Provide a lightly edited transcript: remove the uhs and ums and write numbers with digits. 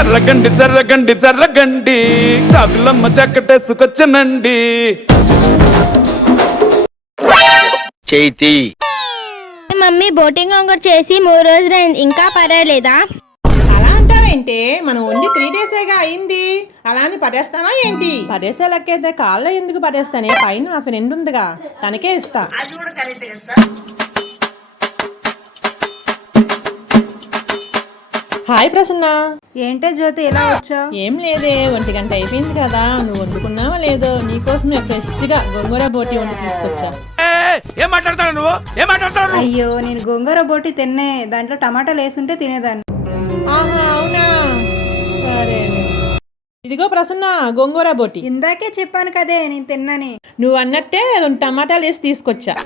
చర్రగండి చర్రగండి చర్రగండి చాకులమ్మ చక్కటేసుకొచ్చనండి. చేతి mummy boating ఒకటి చేసి 3 రోజులైంది, ఇంకా పర్వాలేదా? అలా అంటావేంటి? మనం ఓన్లీ 3 డేసేగా అయింది. అలా అని పడేస్తావా ఏంటి? పడేసే లెక్కైతే కాళ్ళలో ఎందుకు పడేస్తానే? పైన నా ఫ్రెండ్ ఉందిగా, తనకే ఇస్తా. హాయ్ ప్రసన్న. ఏంటే జ్యోతి ఇలా వచ్చావు? ఏం లేదే, 1 గంట అయిపోయింది కదా, నువ్వు వండుకున్నావా లేదో నీకోసమే ఫ్రెష్ గా గోంగూర బోటి వండి తీసుకొచ్చా. అయ్యో, నేను గోంగూర బోటి తిన్నే, దాంట్లో టమాటాలు వేసుంటే తినేదాన్ని. ఆహా అవునా, సరే. ఇదిగో ప్రసన్న గోంగూర బోటి. ఇందాకే చెప్పాను కదే నేను తిన్నాని. నువ్వు అన్నట్టే 2 టమాటాలు వేసి తీసుకొచ్చా.